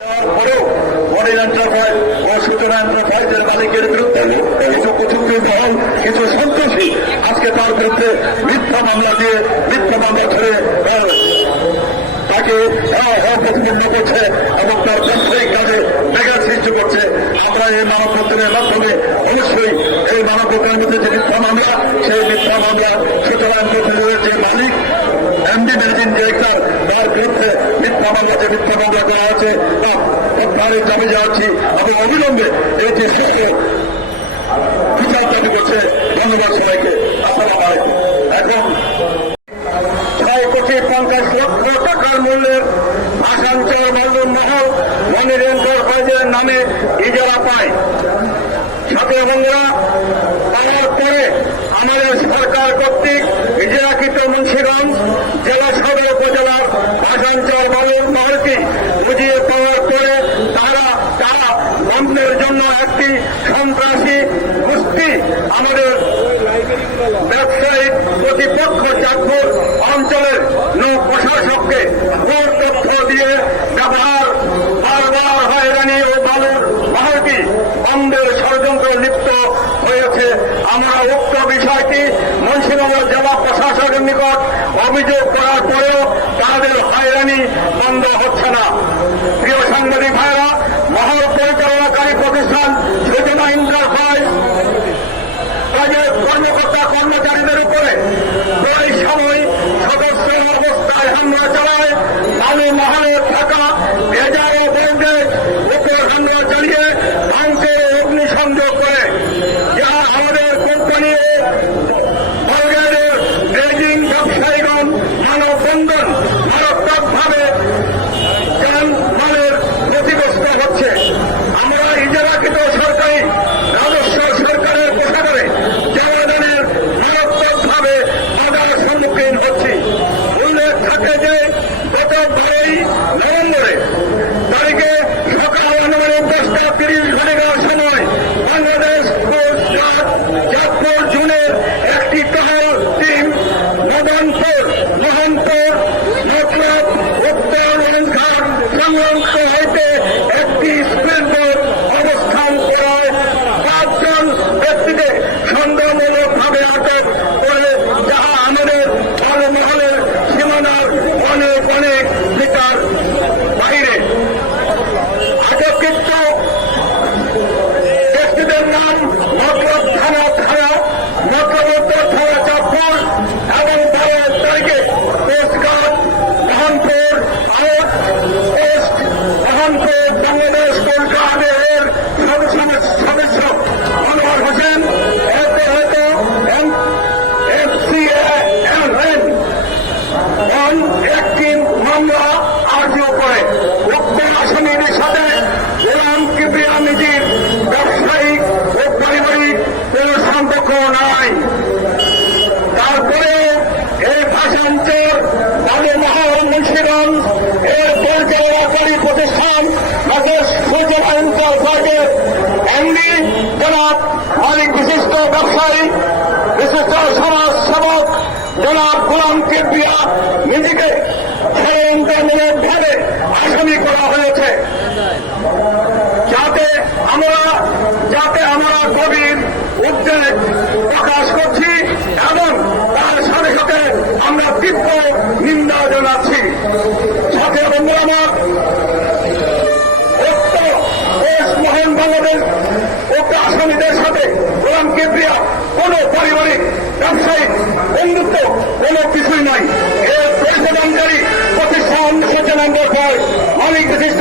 পরেও মনিরঞ্জনের ও সূচনায়ন্ত্রের মালিকের বিরুদ্ধে কিছু কুচুক্তি মহল কিছু সন্ত্রাসী আজকে তার বিরুদ্ধে মিথ্যা মামলা দিয়ে মিথ্যা মামলা ধরে তাকে প্রতিপন্ন করছে এবং তার ব্যবসায়িক কাজে ব্যাঘাত সৃষ্টি করছে। আমরা এই মানববন্ধনের মাধ্যমে অবশ্যই এই মানববন্ধনের মধ্যে যে মিথ্যা মামলা, সেই মিথ্যা মামলা সূচনায়ন্ত্রের যে মালিক এমডি ম্যানেজিং ডিরেক্টর তার বিরুদ্ধে যে মিথ্যা মামলা করা আছে তা দাবি জানাচ্ছি এবং অবিলম্বে এই যে সুস্থ বিচার দাবি করছে ধন্যবাদ সবাইকে এখন ছয় কোটি পঞ্চাশ লক্ষ টাকার মূল্যের আসাঞ্চল মল্লুম মহল মনিরেন্দ্র কলেজের নামে ইজারা পায় সাথে বন্ধুরা পাওয়ার পরে আমাদের সরকার কর্তৃক ইজারাকৃত মুন্সিগঞ্জ জেলা সদর উপজেলার আসাঞ্চল মল্লুম বুঝিয়ে পাওয়ার পরে তারা তারা বন্ধের জন্য একটি সন্ত্রাসী গোষ্ঠী, আমাদের ব্যবসায়িক প্রতিপক্ষ চাঁদপুর অঞ্চলের নৌ প্রশাসককে ভুল তথ্য দিয়ে ব্যবহার বারবার হয়রানি ও বালুর মহলটি বন্ধের ষড়যন্ত্রে লিপ্ত হয়েছে। আমরা উক্ত বিষয়টি মুন্সিনগর জেলা প্রশাসনের নিকট অভিযোগ করার পরেও তাদের হয়রানি বন্ধ হচ্ছে না। Welcome. একটি মামলা আর্য করে। উক্ত সাথে গোলাম কিবরিয়া নিজের ব্যবসায়িক ও পারিবারিক কোন সম্পর্ক নাই। তারপরে এই ভাষাঞ্চল বালুমহল মুন্সিগঞ্জ এর পরিচালনাকারী প্রতিষ্ঠান আমাদের সূচনা ইন্টারপ্রাইজের এমনি জনাব মালিক বিশিষ্ট ব্যবসায়ী নিজেকে ষড়যন্ত্রমূলক ভাবে আসামি করা হয়েছে। যাতে আমরা যাতে আমরা গভীর উদ্বেগ প্রকাশ করছি এবং তার সাথে সাথে আমরা তীব্র নিন্দা জানাচ্ছি সাথে বন্ধু আমার উক্ত দেশ মহান বাংলাদেশ উক্ত আসামিদের সাথে গোলাম কেন্দ্রিয়া কোন পারিবারিক ব্যবসায়িক বন্ধুত্ব কোন কিছুই নাই এর প্রতিষ্ঠানকারী প্রতিষ্ঠান সচেতন দরকার মালিক বিশিষ্ট